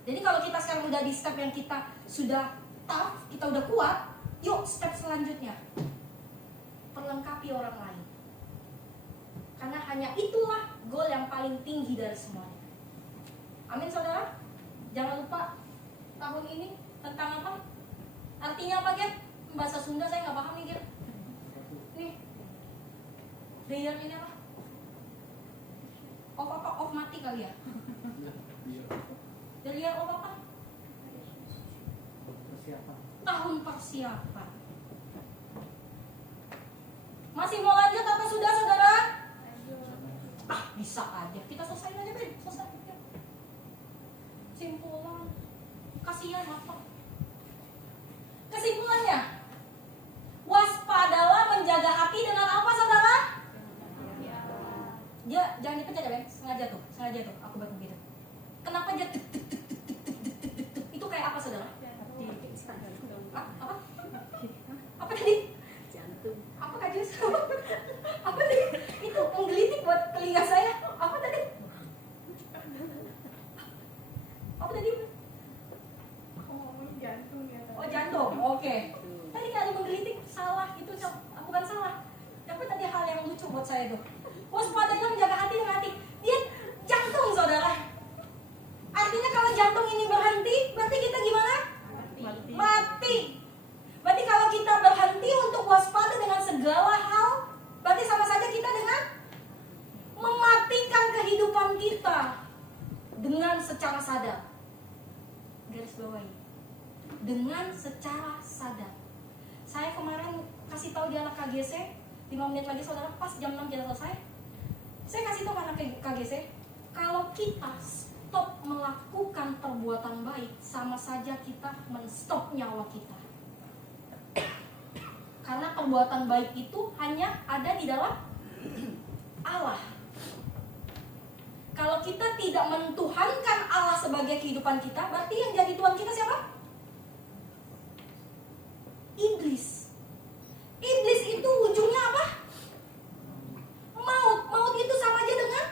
Jadi kalau kita sekarang udah di step yang kita sudah tough, kita udah kuat, yuk step selanjutnya, perlengkapi orang lain. Karena hanya itulah goal yang paling tinggi dari semuanya. Amin saudara. Jangan lupa tahun ini tentang apa? Artinya apa, Gap? Bahasa Sunda saya nggak paham nih, Gap. Nih, the year ini apa? Off mati kali ya? The year of apa? Persiapan. Tahun persiapan. Masih mau lanjut atau sudah saudara? Bisa aja. Kita selesai aja, Ben. Selesai. Simpulan. Kasihan apa? Kesimpulannya, waspadalah menjaga hati dengan apa saudara? Dia jangan dipencet ya, Ben. Sengaja tuh. Aku buat begitu. Kenapa dia itu kayak apa saudara? Apa? Apa tadi? Jantung. Apa Kak Jus? Apa tadi? Itu menggelitik buat telinga saya. Apa tadi? Apa tadi? Jantung ya. Oh, jantung. Oke. Tadi kali menggelitik salah itu bukan salah. Tapi tadi hal yang lucu buat saya tuh. Waspadanya menjaga hati dengan hati. Dia jantung saudara. Artinya kalau jantung ini berhenti, berarti kita gimana? Mati. Berarti kalau kita berhenti untuk waspada dengan segala hal, berarti sama saja kita dengan mematikan kehidupan kita dengan secara sadar. Garis bawahi. Dengan secara sadar. Saya kemarin kasih tahu di anak KGC, 5 menit lagi saudara, pas jam 6 kita selesai. Saya kasih tahu anak KGC, kalau kita stop melakukan perbuatan baik, sama saja kita men-stop nyawa kita. Karena perbuatan baik itu hanya ada di dalam Allah. Kalau kita tidak mentuhankan Allah sebagai kehidupan kita, berarti yang jadi Tuhan kita siapa? Iblis. Iblis itu ujungnya apa? Maut. Maut itu sama aja dengan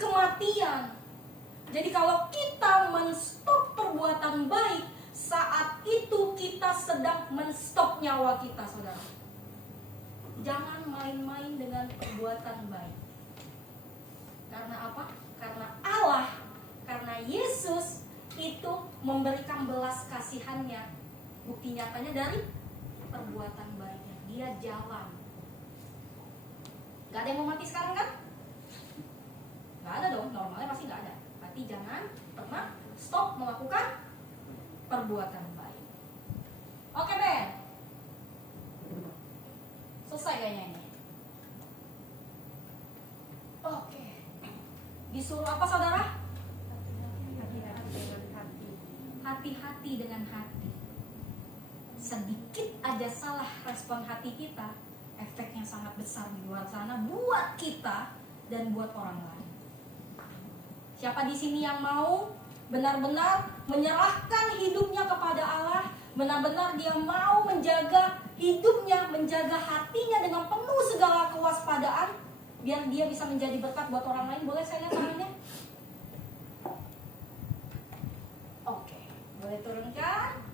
kematian. Jadi kalau kita men-stop perbuatan baik, saat itu kita sedang men-stop nyawa kita, saudara. Jangan main-main dengan perbuatan baik. Karena apa? Karena Allah, karena Yesus itu memberikan belas kasihannya. Bukti nyatanya dari perbuatan baiknya. Dia jalan. Gak ada yang mau mati sekarang kan? Gak ada dong, normalnya pasti gak ada. Berarti jangan pernah stop melakukan perbuatan baik. Oke, Ben. Selesai kayaknya ini. Oke. Di Disuruh apa saudara? Hati-hati dengan hati. Sedikit aja salah respon hati kita, efeknya sangat besar di luar sana buat kita dan buat orang lain. Siapa di sini yang mau benar-benar menyerahkan hidupnya kepada Allah, benar-benar dia mau menjaga hidupnya, menjaga hatinya dengan penuh segala kewaspadaan, biar dia bisa menjadi berkat buat orang lain? Boleh saya lihat tangannya? Oke, boleh turunkan.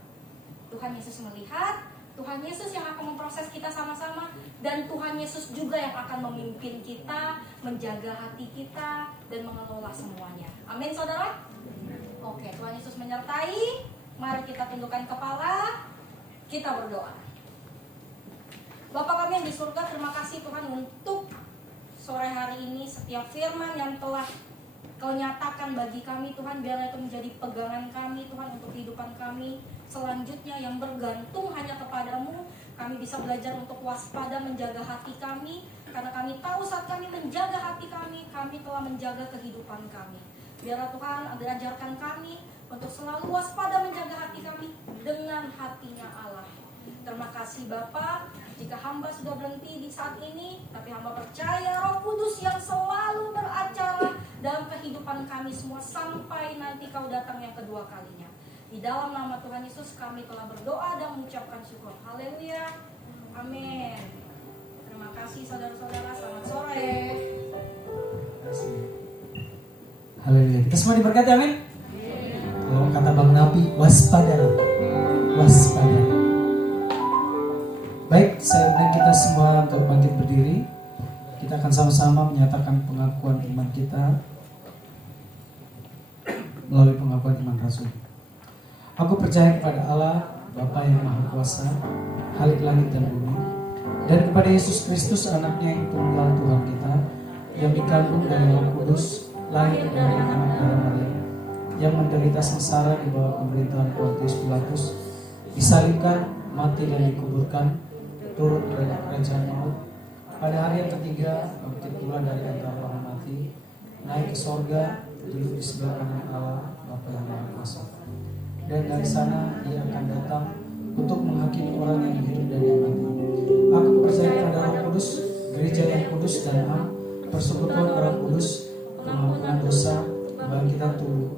Tuhan Yesus melihat, Tuhan Yesus yang akan memproses kita sama-sama, dan Tuhan Yesus juga yang akan memimpin kita, menjaga hati kita, dan mengelola semuanya. Amin saudara? Oke, Tuhan Yesus menyertai. Mari kita tundukkan kepala, kita berdoa. Bapa kami yang di surga, terima kasih Tuhan untuk sore hari ini setiap firman yang telah Kau nyatakan bagi kami Tuhan, biarlah itu menjadi pegangan kami Tuhan untuk kehidupan kami selanjutnya yang bergantung hanya kepadamu. Kami bisa belajar untuk waspada menjaga hati kami, karena kami tahu saat kami menjaga hati kami telah menjaga kehidupan kami. Biarlah Tuhan ajarkan kami untuk selalu waspada menjaga hati kami dengan hatinya Allah. Terima kasih Bapa, jika hamba sudah berhenti di saat ini, tapi hamba percaya Roh Kudus yang selalu beracara dalam kehidupan kami semua sampai nanti Kau datang yang kedua kalinya. Di dalam nama Tuhan Yesus kami telah berdoa dan mengucapkan syukur. Haleluya. Amin. Terima kasih saudara-saudara, selamat sore. Haleluya. Kita semua diberkati, amin. Kalau kata Bang Nabi, waspada. Waspada. Baik, saya undang kita semua untuk bangkit berdiri. Kita akan sama-sama menyatakan pengakuan iman kita melalui pengakuan iman Rasul. Aku percaya kepada Allah, Bapa yang Maha Kuasa, Khalik langit dan bumi, dan kepada Yesus Kristus, anaknya yang tunggal Tuhan kita, yang dikandung dari Roh Kudus, lahir dari anak darah Maria, yang menderita sengsara di bawah pemerintahan Pontius Pilatus, disalibkan, mati dan dikuburkan, turut dari kerajaan maut, pada hari yang ketiga bangkit pula dari antara orang mati, naik ke sorga, duduk di sebelah kanan Allah Bapa yang Maha Kuasa, dan dari sana Dia akan datang untuk menghakimi orang yang hidup dan yang mati. Aku percaya kepada Roh Kudus, gereja yang kudus dan am, persekutuan orang kudus, pengampunan dosa, kebangkitan tubuh,